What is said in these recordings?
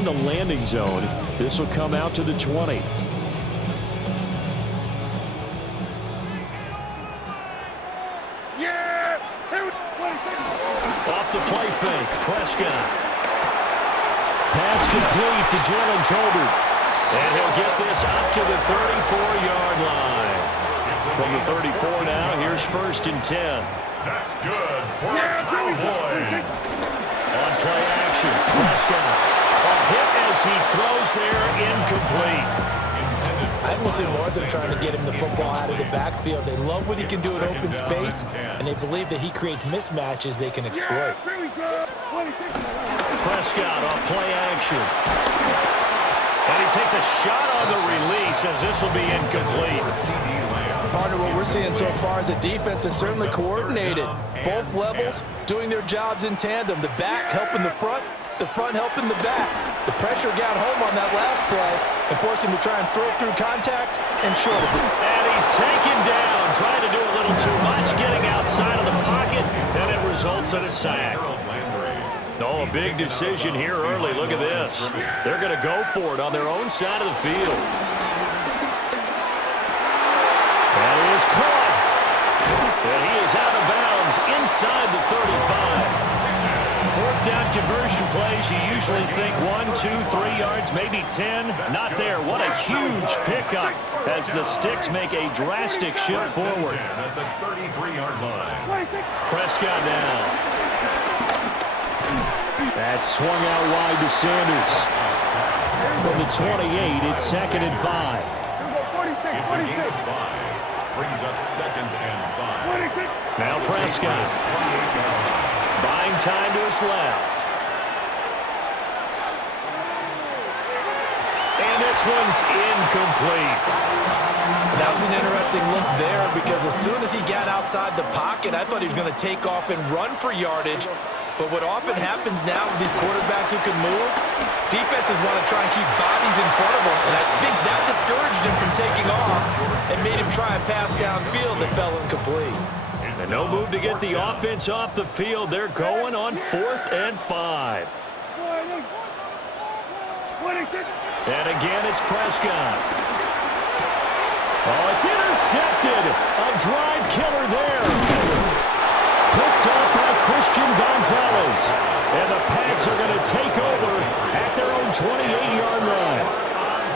in the landing zone. This will come out to the 20. Off the play fake, Prescott. Pass complete to Jalen Tolbert. And he'll get this up to the 34-yard line. From the 34 now, here's 1st and 10. That's good for the Cowboys. On play action, Prescott. A hit as he throws there, incomplete. I haven't seen more of them trying to get him the football out of the backfield. They love what he can do in open space, and they believe that he creates mismatches they can exploit. Prescott on play action. And he takes a shot on the release as this will be incomplete. Partner, what we're seeing so far is a defense that's certainly coordinated. Both levels doing their jobs in tandem. The back helping the front helping the back. The pressure got home on that last play and forced him to try and throw through contact and short of it. And he's taken down, trying to do a little too much, getting outside of the pocket, and it results in a sack. Oh, a big decision here early. Look at this. They're going to go for it on their own side of the field. That is caught. And he is out of bounds inside the 35. 4th down conversion plays, you usually think 1, 2, 3 yards, maybe 10. Not there. What a huge pickup as the Sticks make a drastic shift forward. At the 33-yard line. Prescott now. That's swung out wide to Sanders. From the 28, it's 2nd and 5. It's a gain of 5. Brings up 2nd and 5. Now Prescott. Buying time to his left. And this one's incomplete. That was an interesting look there because as soon as he got outside the pocket, I thought he was going to take off and run for yardage. But what often happens now with these quarterbacks who can move, defenses want to try and keep bodies in front of them. And I think that discouraged him from taking off and made him try a pass downfield that fell incomplete. And no move to get the offense off the field. They're going on 4th and 5. And again, it's Prescott. Oh, it's intercepted. A drive killer there. Picked up by Christian Gonzalez. And the Pats are going to take over at their own 28-yard line.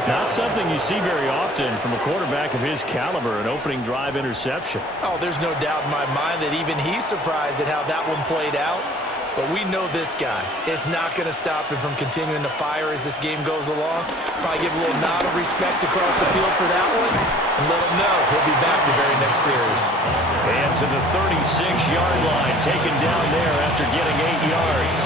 Not something you see very often from a quarterback of his caliber, an opening drive interception. Oh, there's no doubt in my mind that even he's surprised at how that one played out. But we know this guy is not going to stop him from continuing to fire as this game goes along. Probably give a little nod of respect across the field for that one and let him know he'll be back the very next series. And to the 36-yard line, taken down there after getting 8 yards.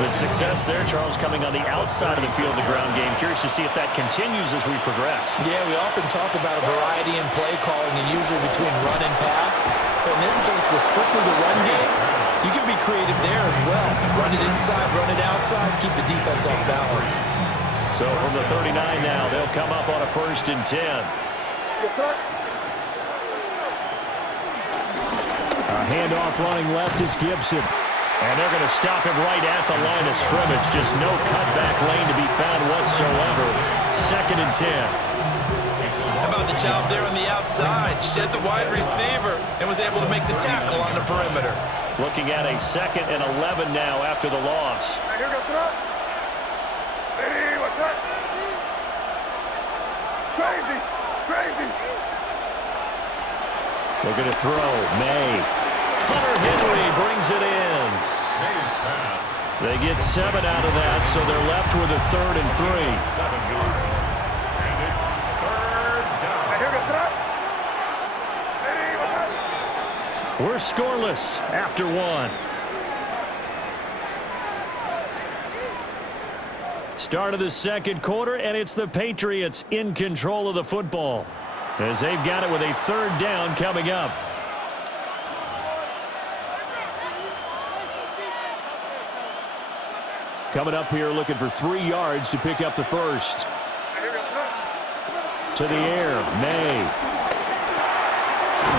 The success there, Charles, coming on the outside of the field, the ground game. Curious to see if that continues as we progress. Yeah, we often talk about a variety in play calling and usually between run and pass. But in this case, with strictly the run game, you can be creative there as well. Run it inside, run it outside, keep the defense off balance. So from the 39 now, they'll come up on a 1st and 10. A handoff running left is Gibson. And they're going to stop him right at the line of scrimmage. Just no cutback lane to be found whatsoever. 2nd and 10. How about the job there on the outside? Shed the wide receiver and was able to make the tackle on the perimeter. Looking at a 2nd and 11 now after the loss. Hey, what's up? Crazy. Looking to throw. May. Hunter Henry brings it in. May's pass. They get 7 out of that, so they're left with a 3rd and 3. 7 yards. And it's 3rd down. We're scoreless after 1. Start of the 2nd quarter, and it's the Patriots in control of the football as they've got it with a 3rd down coming up. Coming up here looking for 3 yards to pick up the first. To the air, May.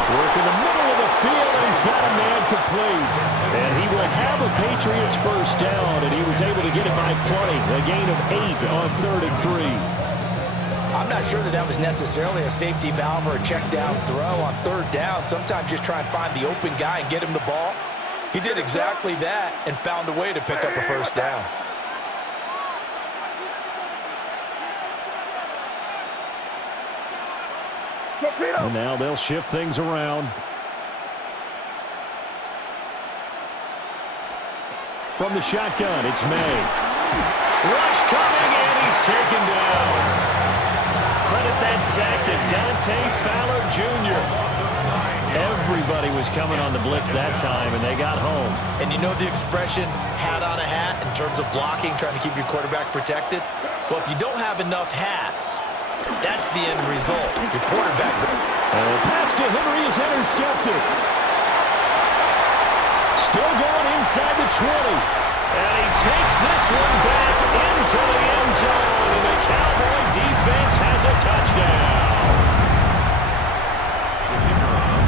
Work in the middle of the field, and he's got a man complete. And he will have a Patriots first down, and he was able to get it by plenty. A gain of 8 on 3rd and 3. I'm not sure that was necessarily a safety valve or a check down throw on 3rd down. Sometimes just try and find the open guy and get him the ball. He did exactly that and found a way to pick up a first down. And now they'll shift things around. From the shotgun, it's May. Rush coming, and he's taken down. Credit that sack to Dante Fowler Jr. Everybody was coming on the blitz that time, and they got home. And you know the expression, hat on a hat, in terms of blocking, trying to keep your quarterback protected? Well, if you don't have enough hats, that's the end result. Your quarterback. And the pass to Henry is intercepted. Still going inside the 20. And he takes this one back into the end zone. And the Cowboy defense has a touchdown.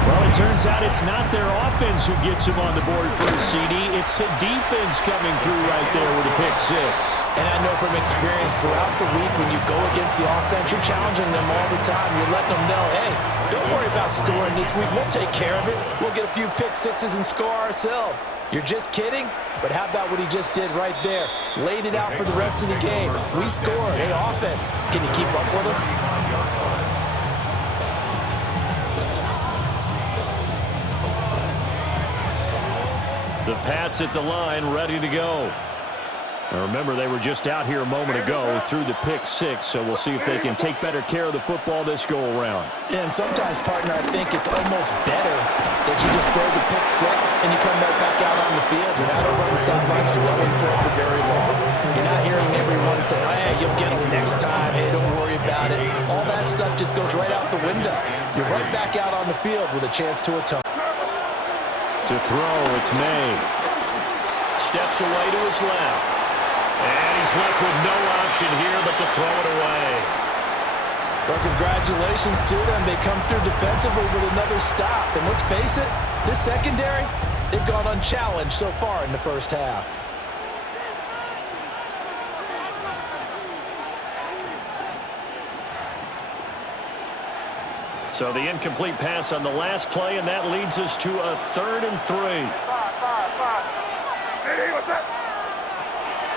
Well, it turns out it's not their offense who gets him on the board for a CD. It's the defense coming through right there with a pick 6. And I know from experience throughout the week when you go against the offense, you're challenging them all the time. You're letting them know, hey, don't worry about scoring this week. We'll take care of it. We'll get a few pick 6s and score ourselves. You're just kidding? But how about what he just did right there? Laid it out for the rest of the game. We scored. Hey, offense, can you keep up with us? The Pats at the line, ready to go. Now remember, they were just out here a moment ago through the pick 6, so we'll see if they can take better care of the football this go-around. Yeah, and sometimes, partner, I think it's almost better that you just throw the pick 6 and you come right back out on the field. You're not over on the sidelines to running for very long. You're not hearing everyone say, hey, you'll get them next time. Hey, don't worry about it. All that stuff just goes right out the window. You're right back out on the field with a chance to atone. To throw, it's May. Steps away to his left. And he's left with no option here but to throw it away. Well, congratulations to them. They come through defensively with another stop. And let's face it, this secondary, they've gone unchallenged so far in the first half. So the incomplete pass on the last play, and that leads us to a 3rd and 3. Hey, what's that?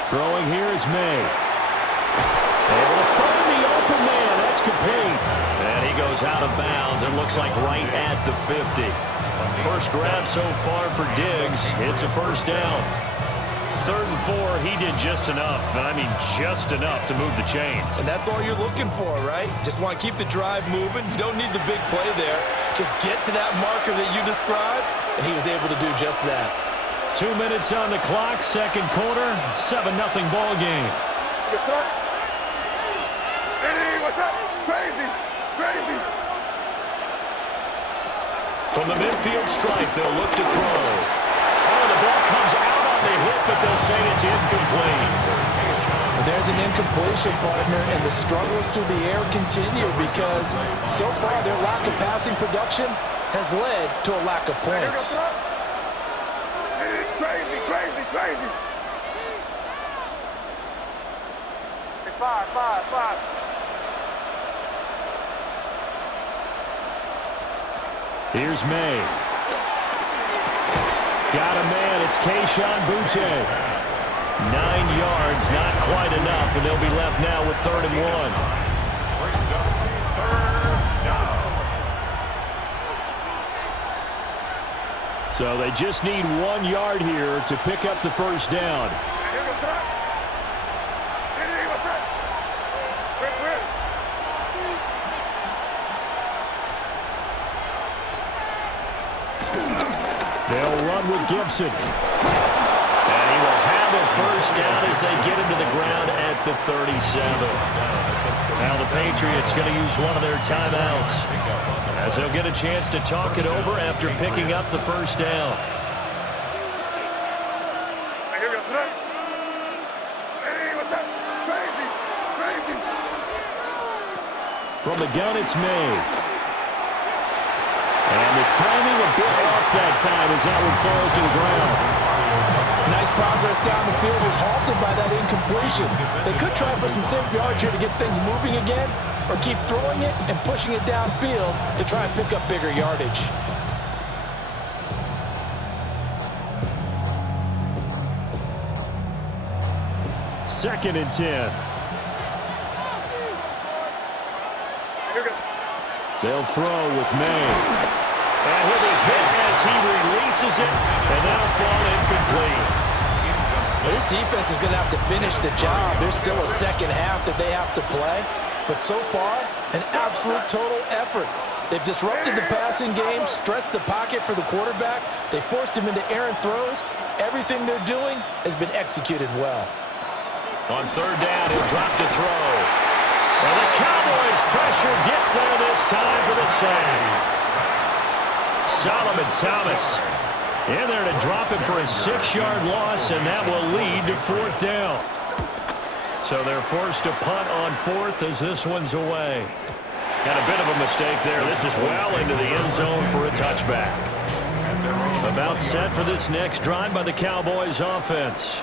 Throwing here is May. Able to find the open man. That's complete. And he goes out of bounds. It looks like right at the 50. First grab so far for Diggs. It's a first down. 3rd and 4, he did just enough. I mean, just enough to move the chains. And that's all you're looking for, right? Just want to keep the drive moving. You don't need the big play there. Just get to that marker that you described, and he was able to do just that. 2 minutes on the clock, second quarter, 7-0 ball game. Yes, sir. Hey, what's up? Crazy, crazy. From the midfield stripe, they'll look to throw. Oh, the ball comes out on the hit, but they'll say it's incomplete. There's an incompletion, partner, and the struggles through the air continue because so far their lack of passing production has led to a lack of points. Crazy, crazy, crazy. Hey, five. Here's May. Got a man. It's Kayshon Boutte. 9 yards, not quite enough, and they'll be left now with 3rd and 1. So they just need 1 yard here to pick up the first down. They'll run with Gibson. And he will have a first down as they get him to the ground at the 37. Now the Patriots going to use one of their timeouts as they'll get a chance to talk it over after picking up the first down. From the gun, it's May. And the timing a bit off that time as that one falls to the ground. Nice progress down the field was halted by that incompletion. They could try for some safe yards here to get things moving again, or keep throwing it and pushing it downfield to try and pick up bigger yardage. Second and 10. They'll throw with May. And he'll be hit as he releases it, and that'll fall incomplete. Well, this defense is going to have to finish the job. There's still a second half that they have to play. But so far, an absolute total effort. They've disrupted the passing game, stressed the pocket for the quarterback. They forced him into errant throws. Everything they're doing has been executed well. On third down, he'll drop to throw. And the Cowboys' pressure gets there this time for the sack. Solomon Thomas in there to drop it for a 6-yard loss, and that will lead to fourth down. So they're forced to punt on fourth as this one's away. And a bit of a mistake there. This is well into the end zone for a touchback. About set for this next drive by the Cowboys offense.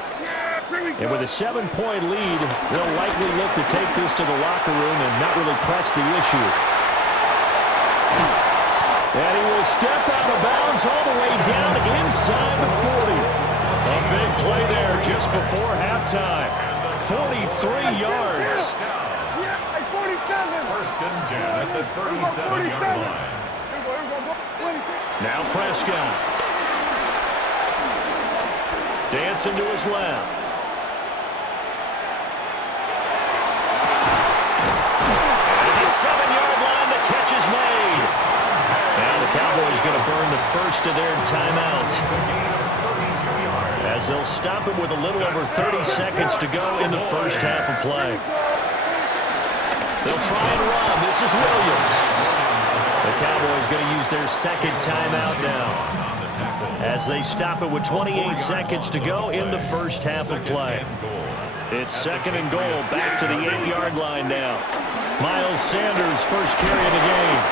And with a 7-point lead, they'll likely look to take this to the locker room and not really press the issue. And he will step out of bounds all the way down inside the 40. A big play there just before halftime. 43 yards. First and 10 at the 37-yard line. Now Prescott. Dancing to his left. And the 7-yard line, the catch is made. Now the Cowboys going to burn the first of their timeouts, as they'll stop it with a little over 30 seconds to go in the first half of play. They'll try and run. This is Williams. The Cowboys going to use their second timeout now, as they stop it with 28 seconds to go in the first half of play. It's second and goal, back to the 8-yard line now. Miles Sanders, first carry of the game.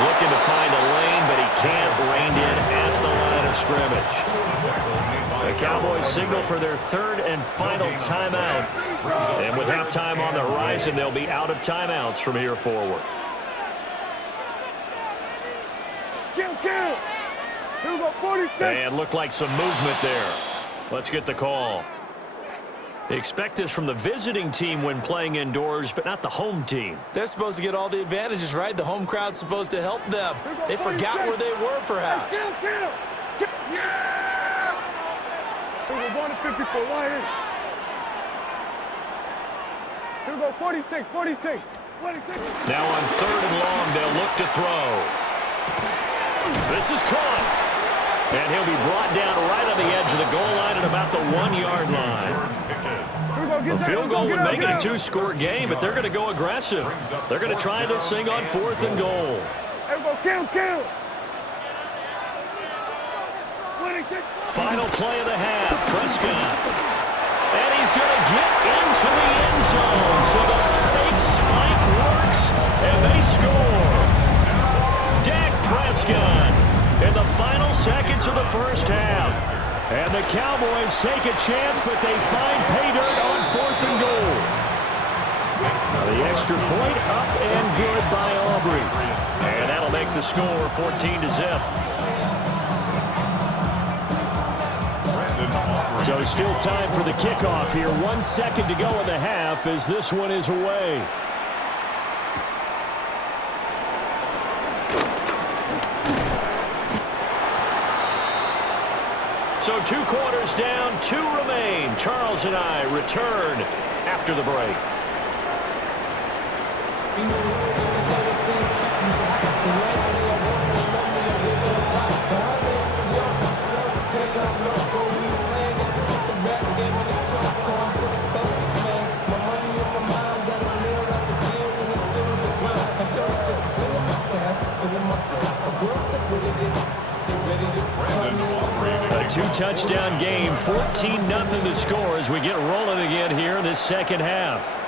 Looking to find a lane, but he can't. Reined in at the line of scrimmage. The Cowboys signal for their third and final timeout. And with halftime on the horizon, they'll be out of timeouts from here forward. And looked like some movement there. Let's get the call. They expect this from the visiting team when playing indoors, but not the home team. They're supposed to get all the advantages, right? The home crowd's supposed to help them. They forgot where they were, perhaps. We're going to 54 Lions. Here we go, 46, 46. Now on third and long, they'll look to throw. This is caught. And he'll be brought down right on the edge of the goal line at about the 1-yard line. A field goal would make it a 2-score game, but they're going to go aggressive. They're going to try this thing on fourth and goal. Final play of the half, Prescott. And he's going to get into the end zone. So the fake spike works, and they score. Dak Prescott in the final seconds of the first half. And the Cowboys take a chance, but they find pay dirt on fourth and goal. The extra point up and good by Aubrey. And that'll make the score 14-0. So still time for the kickoff here. 1 second to go in the half as this one is away. So 2 quarters down, 2 remain. Charles and I return after the break. A 2-touchdown game, 14-0 the score as we get rolling again here in this second half.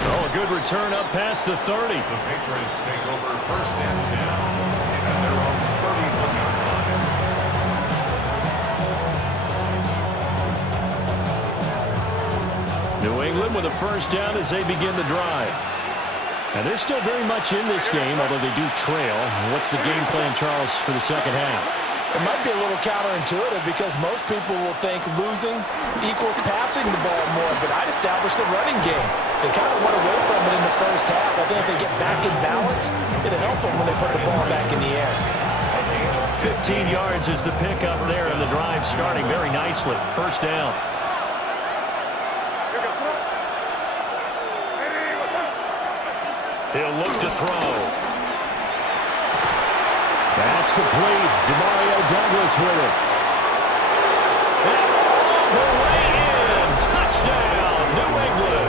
Oh, good return up past the 30. The Patriots take over 1st and 10 at their own 31-yard line. New England with a first down as they begin the drive. And they're still very much in this game, although they do trail. What's the game plan, Charles, for the second half? It might be a little counterintuitive because most people will think losing equals passing the ball more, but I'd establish the running game. They kind of went away from it in the first half. I think if they get back in balance, it'll help them when they put the ball back in the air. 15 yards is the pickup there, and the drive starting very nicely. First down. He'll look to throw. That's complete. Demario Douglas with it. And all the way in. Touchdown, New England.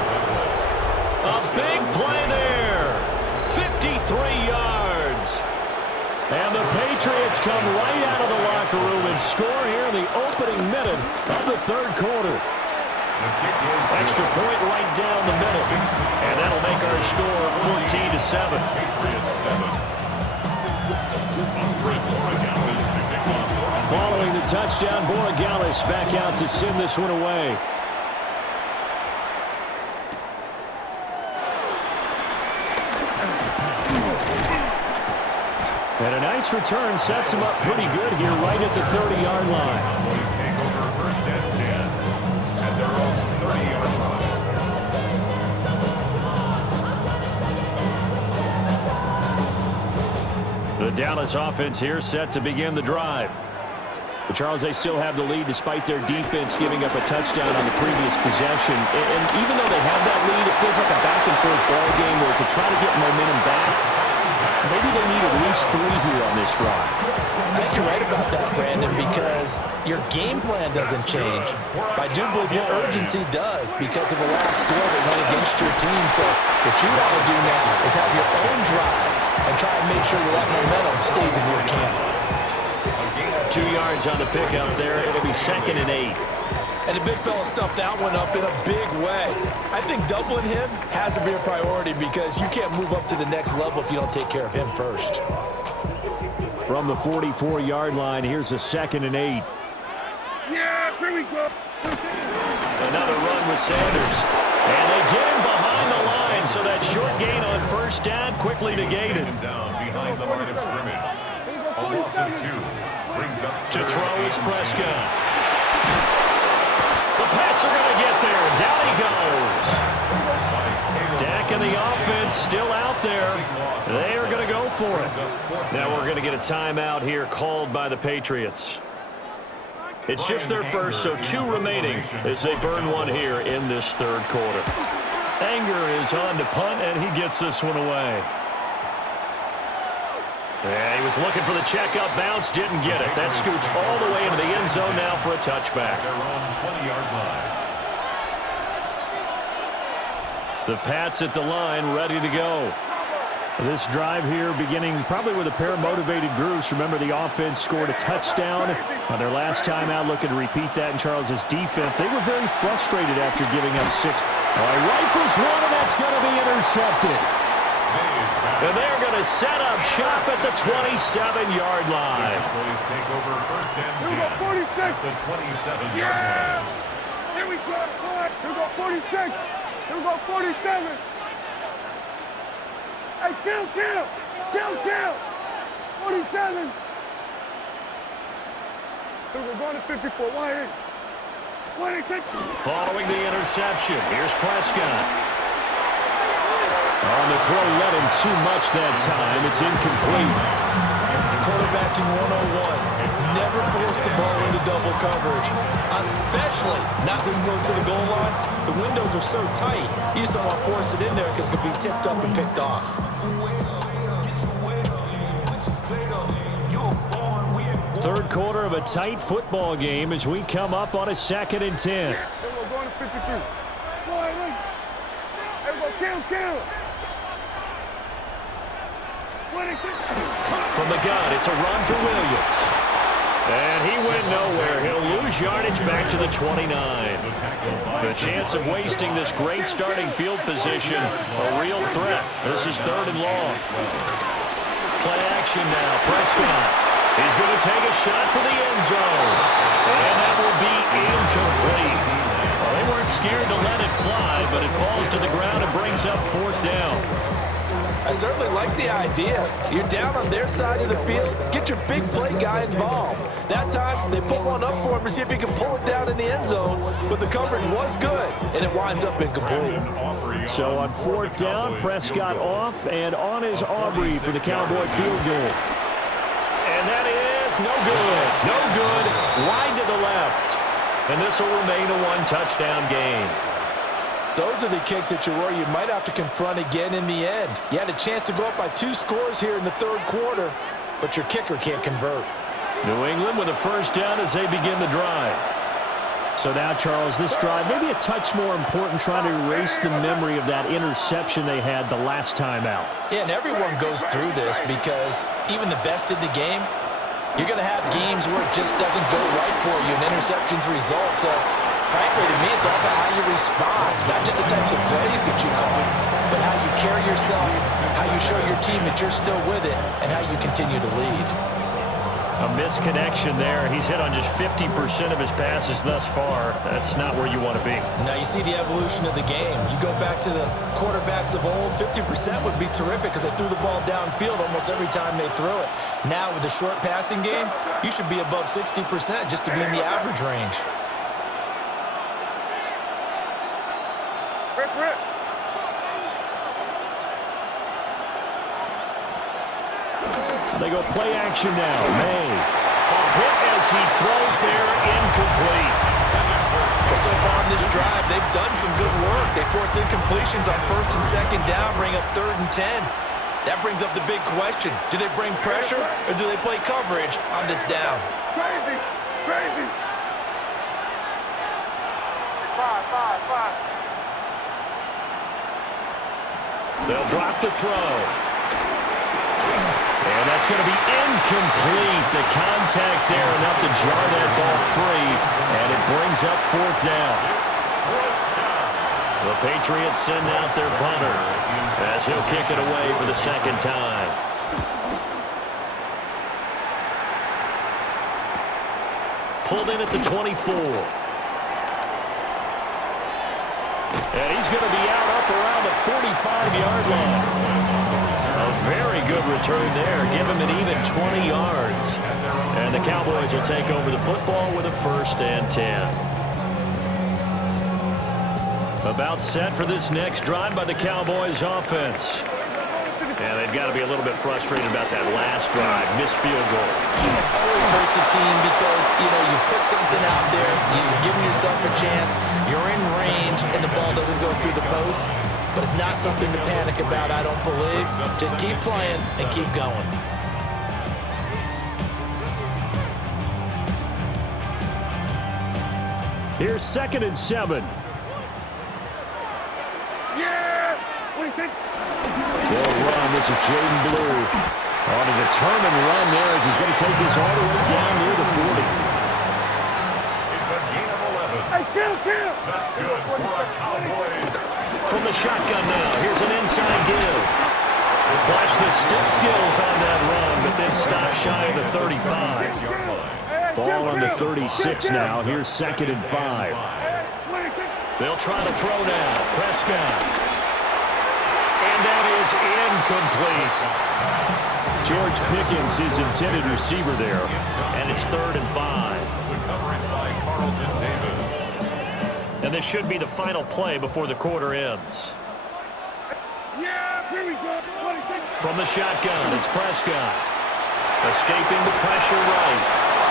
A big play there. 53 yards. And the Patriots come right out of the locker room and score here in the opening minute of the third quarter. Extra point right down the middle. And that'll make our score 14-7. Following the touchdown, Borregales back out to send this one away. And a nice return sets him up pretty good here right at the 30-yard line. Cowboys take over 1st and 10 at their own 30-yard line. The Dallas offense here set to begin the drive. But Charles, they still have the lead despite their defense giving up a touchdown on the previous possession. And even though they have that lead, it feels like a back-and-forth ball game where to try to get momentum back, maybe they need at least 3 here on this drive. I think you're right about that, Brandon, because your game plan doesn't change. I do believe your urgency does because of the last score that went against your team. So what you want to do now is have your own drive and try and make sure that momentum stays in your camp. 2 yards on the pickup there. It'll be 2nd and 8. And the big fella stuffed that one up in a big way. I think doubling him has to be a priority because you can't move up to the next level if you don't take care of him first. From the 44-yard line, here's a 2nd and 8. Yeah, here we go. Another run with Sanders. And they get him behind the line, so that short gain on first down quickly negated. Down behind the line of scrimmage. A loss of 2 brings up To throw is Prescott. The Pats are going to get there. Down he goes. Dak and the offense still out there. They are going to go for it. Now we're going to get a timeout here called by the Patriots. It's just their first, so 2 remaining as they burn one here in this third quarter. Anger is on to punt, and he gets this one away. Yeah, he was looking for the check-up bounce, didn't get it. That scoots all the way into the end zone now for a touchback. their own 20-yard line. The Pats at the line, ready to go. This drive here beginning probably with a pair of motivated groups. Remember, the offense scored a touchdown on their last time out, looking to repeat that in Charles's defense. They were very frustrated after giving up 6. All right, rifles one, and that's going to be intercepted. And they're going to set up shop at the 27-yard line. Cowboys take over 1st and 10 at the 27-yard Yeah! line. Here we go. Here we go, 46. Here we go, 47. Hey, kill. 47. Here we go, going to 54. Why ain't? Following the interception, here's Prescott. On the throw, let him too much that time. It's incomplete. Quarterbacking 101. Never force the ball into double coverage, especially not this close to the goal line. The windows are so tight, you just don't want to force it in there because it could be tipped up and picked off. Third quarter of a tight football game as we come up on a 2nd and 10. Here we go, going to 53. Boy, wait. Here we go, kill. From the gun, it's a run for Williams. And he went nowhere. He'll lose yardage back to the 29. The chance of wasting this great starting field position, a real threat. This is 3rd and long. Play action now. Prescott. He's going to take a shot for the end zone. And that will be incomplete. Well, they weren't scared to let it fly, but it falls to the ground and brings up 4th down. I certainly like the idea. You're down on their side of the field. Get your big play guy involved. That time, they put one up for him to see if he can pull it down in the end zone. But the coverage was good, and it winds up incomplete. So on 4th down, Prescott off, and on is Aubrey for the Cowboy field goal. And that is no good. No good. Wide to the left. And this will remain a 1-touchdown game. Those are the kicks that you might have to confront again in the end. You had a chance to go up by 2 scores here in the 3rd quarter, but your kicker can't convert. New England with a 1st down as they begin the drive. So now, Charles, this drive maybe a touch more important, trying to erase the memory of that interception they had the last time out. Yeah, and everyone goes through this because even the best in the game, you're going to have games where it just doesn't go right for you, and interceptions result. So, frankly, to me, it's all about how you respond, not just the types of plays that you call, but how you carry yourself, how you show your team that you're still with it, and how you continue to lead. A misconnection there. He's hit on just 50% of his passes thus far. That's not where you want to be. Now you see the evolution of the game. You go back to the quarterbacks of old, 50% would be terrific because they threw the ball downfield almost every time they threw it. Now with the short passing game, you should be above 60% just to be in the average range. Rip. They go play action now. May. A hit as he throws there, incomplete. Well, so far on this drive, they've done some good work. They force incompletions on 1st and 2nd down, bring up 3rd and 10. That brings up the big question. Do they bring pressure or do they play coverage on this down? Crazy. 5. They'll drop the throw. And that's going to be incomplete. The contact there enough to jar that ball free, and it brings up 4th down. The Patriots send out their punter as he'll kick it away for the 2nd time. Pulled in at the 24. And he's going to be out up around the 45-yard line. A very good return there. Give him an even 20 yards. And the Cowboys will take over the football with a 1st and 10. About set for this next drive by the Cowboys offense. And they've got to be a little bit frustrated about that last drive. Missed field goal. Always hurts a team because, you put something out there, you're giving yourself a chance, you're in range, and the ball doesn't go through the post. But it's not something to panic about, I don't believe. Just keep playing and keep going. Here's 2nd and 7. Yeah! What do you think? They'll run. This is Jaden Blue on a determined run there as he's going to take this all the way down near the 40. It's a gain of 11. Hey, kill! That's good for the Cowboys. From the shotgun now, here's an inside give. Flash the stick skills on that run, but then stop shy of the 35. Ball on the 36 now. Here's 2nd and 5. They'll try to throw now. Prescott. And that is incomplete. George Pickens, his intended receiver there. And it's 3rd and 5. The coverage by Carlton Davis. And this should be the final play before the quarter ends. Yeah, here we go. What do you think? From the shotgun, it's Prescott. Escaping the pressure right.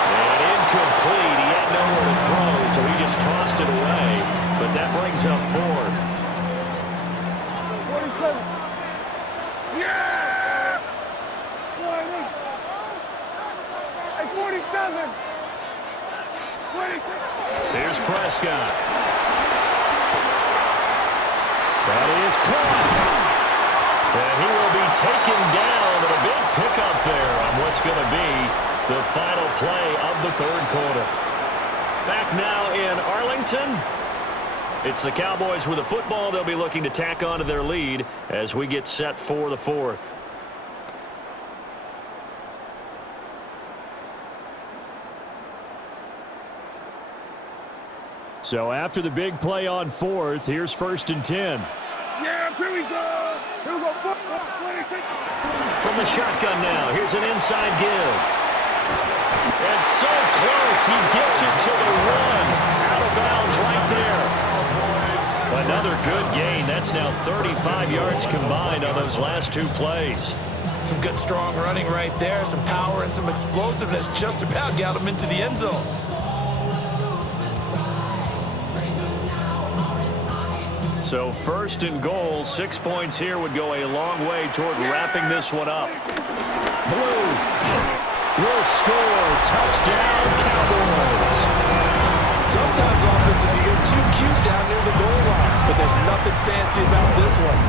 And incomplete. He had nowhere to throw, so he just tossed it away. But that brings up 4th. 47. Yeah! It's 47. 26. Here's Prescott. That is caught. And he will be taken down, and a big pickup there on what's going to be The final play of the third quarter. Back now in Arlington. It's the Cowboys with the football. They'll be looking to tack on to their lead as we get set for the fourth. So after the big play on fourth, here's 1st and 10. Yeah, here we go. Here we go. From the shotgun now, here's an inside give. And so close, he gets it to the one. Out of bounds right there. Another good gain. That's now 35 yards combined on those last two plays. Some good strong running right there. Some power and some explosiveness just about got him into the end zone. So 1st and goal, 6 points here would go a long way toward wrapping this one up. Blue will score. Touchdown, Cowboys. Sometimes offenses can get too cute down near the goal line, but there's nothing fancy about this one.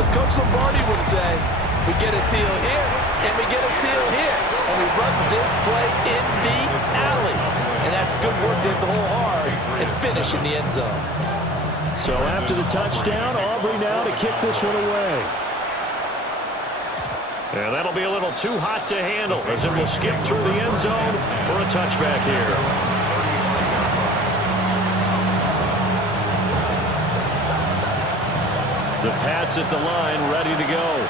As Coach Lombardi would say, we get a seal here, and we get a seal here, and we run this play in the alley. And that's good work to hit the hole hard and finish in the end zone. So after the touchdown, Aubrey now to kick this one away. And that'll be a little too hot to handle as it will skip through the end zone for a touchback here. The Pats at the line, ready to go.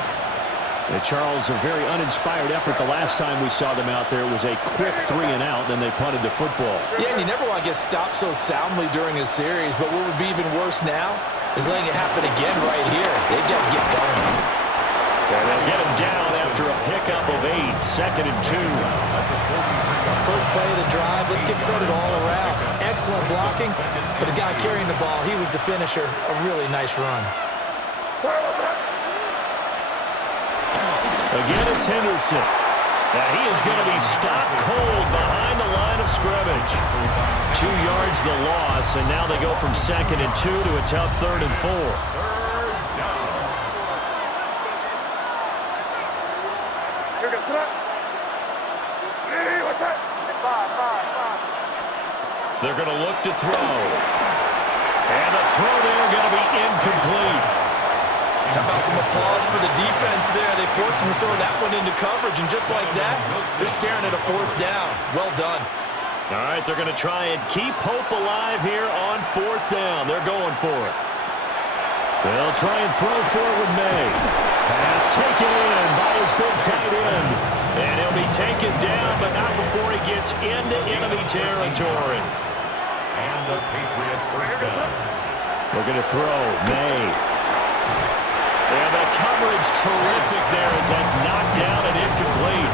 And Charles, a very uninspired effort the last time we saw them out there. It was a quick 3 and out, then they punted the football. Yeah, and you never want to get stopped so soundly during a series, but what would be even worse now is letting it happen again right here. They've got to get going. And they'll get him down after a pickup of 8, 2nd and 2. First play of the drive, let's give credit all around. Excellent blocking, but the guy carrying the ball, he was the finisher. A really nice run. Again, it's Henderson. Now he is going to be stopped cold behind the line of scrimmage. 2 yards the loss, and now they go from 2nd and 2 to a tough 3rd and 4. They're going to look to throw. And the throw there going to be incomplete. How about some applause for the defense there? They forced him to throw that one into coverage, and just like that, they're staring at a 4th down. Well done. All right, they're going to try and keep hope alive here on 4th down. They're going for it. They'll try and throw for it with May. Pass taken in by his big tight end. And he'll be taken down, but not before he gets into enemy territory. And the Patriot first down. Looking to throw. May. And the coverage terrific there as that's knocked down and incomplete.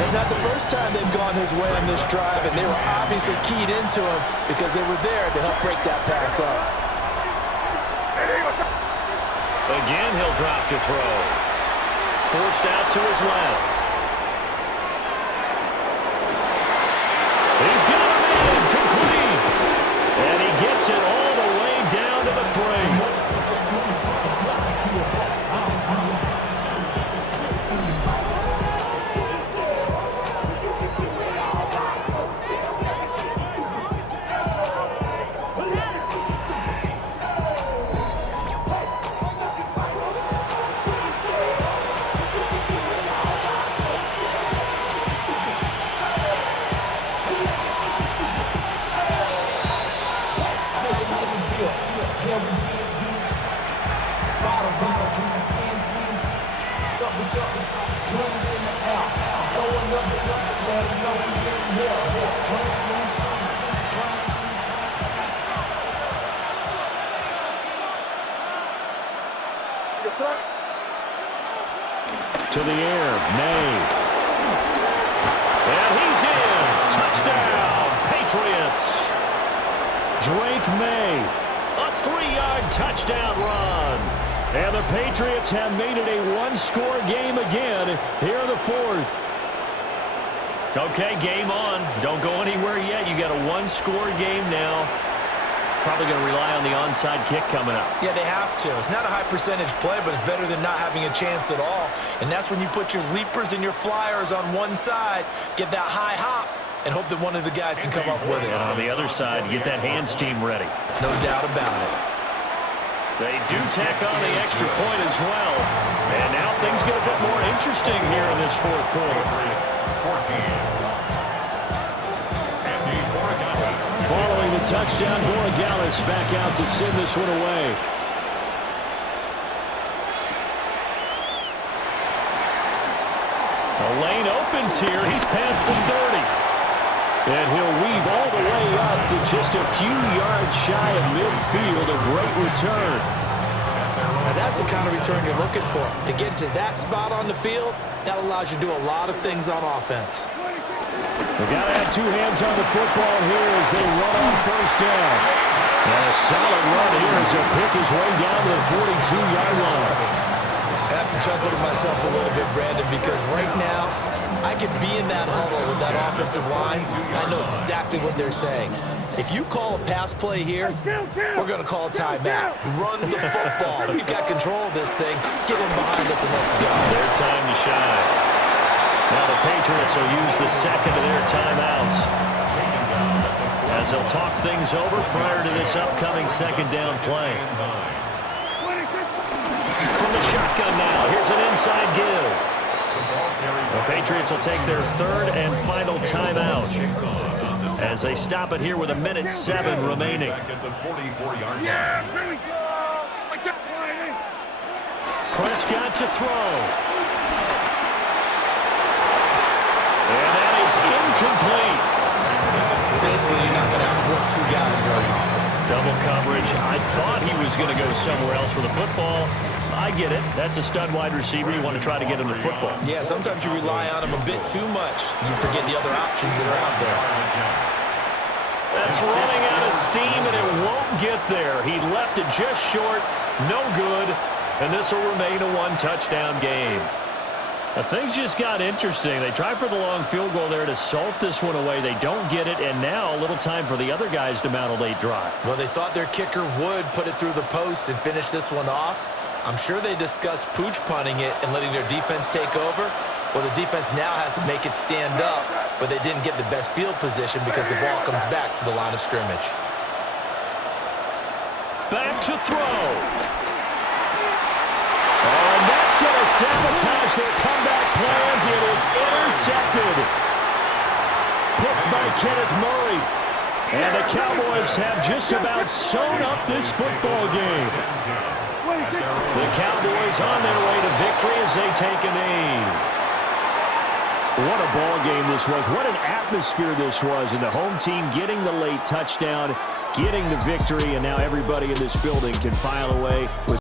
That's not the first time they've gone his way on this drive, and they were obviously keyed into him because they were there to help break that pass up. Again, he'll drop to throw. Forced out to his left. He's got him in, complete. And he gets it all the way down to the 3. To the air, May. And he's in. Touchdown, Patriots. Drake May. A 3-yard touchdown run. And the Patriots have made it a one-score game again here in the 4th. Okay, game on. Don't go anywhere yet. You got a one-score game now. Probably going to rely on the onside kick coming up. Yeah, they have to. It's not a high percentage play, but it's better than not having a chance at all. And that's when you put your leapers and your flyers on one side, get that high hop, and hope that one of the guys can come up with it. And on the other side, get that hands team ready. No doubt about it. They do tack on the extra point as well. And now things get a bit more interesting here in this fourth quarter. 14. Following the touchdown, Borregales back out to send this one away. The lane opens here. He's past the 30. And he'll weave all the way up to just a few yards shy of midfield. A great return. Now that's the kind of return you're looking for. To get to that spot on the field, that allows you to do a lot of things on offense. They got to have two hands on the football here as they run on first down. And a solid run here as he'll pick his way down to the 42-yard line. I have to chuckle to myself a little bit, Brandon, because right now I could be in that huddle with that offensive line, and I know exactly what they're saying. If you call a pass play here, we're going to call a timeout. Run the football. We've got control of this thing. Get in behind us and let's go. Their time to shine. Now the Patriots will use the second of their timeouts as they'll talk things over prior to this upcoming second down play. From the shotgun now, here's an inside give. The Patriots will take their third and final timeout as they stop it here with 1:07 remaining. Prescott to throw. And that is incomplete. Basically, you're not going to outwork two guys very often. Double coverage. I thought he was going to go somewhere else with the football. I get it. That's a stud wide receiver. You want to try to get him the football. Yeah, sometimes you rely on him a bit too much. You forget the other options that are out there. That's running out of steam, and it won't get there. He left it just short. No good. And this will remain a one-touchdown game. Things just got interesting. They try for the long field goal there to salt this one away. They don't get it, and now a little time for the other guys to mount a late drive. Well, they thought their kicker would put it through the post and finish this one off. I'm sure they discussed pooch punting it and letting their defense take over. Well, the defense now has to make it stand up, but they didn't get the best field position because the ball comes back to the line of scrimmage. Back to throw. And that's going to sabotage their comeback plans. It is intercepted. Picked by Kenneth Murray. And the Cowboys have just about sewn up this football game. The Cowboys on their way to victory as they take a knee. What a ball game this was. What an atmosphere this was. And the home team getting the late touchdown, getting the victory, and now everybody in this building can file away with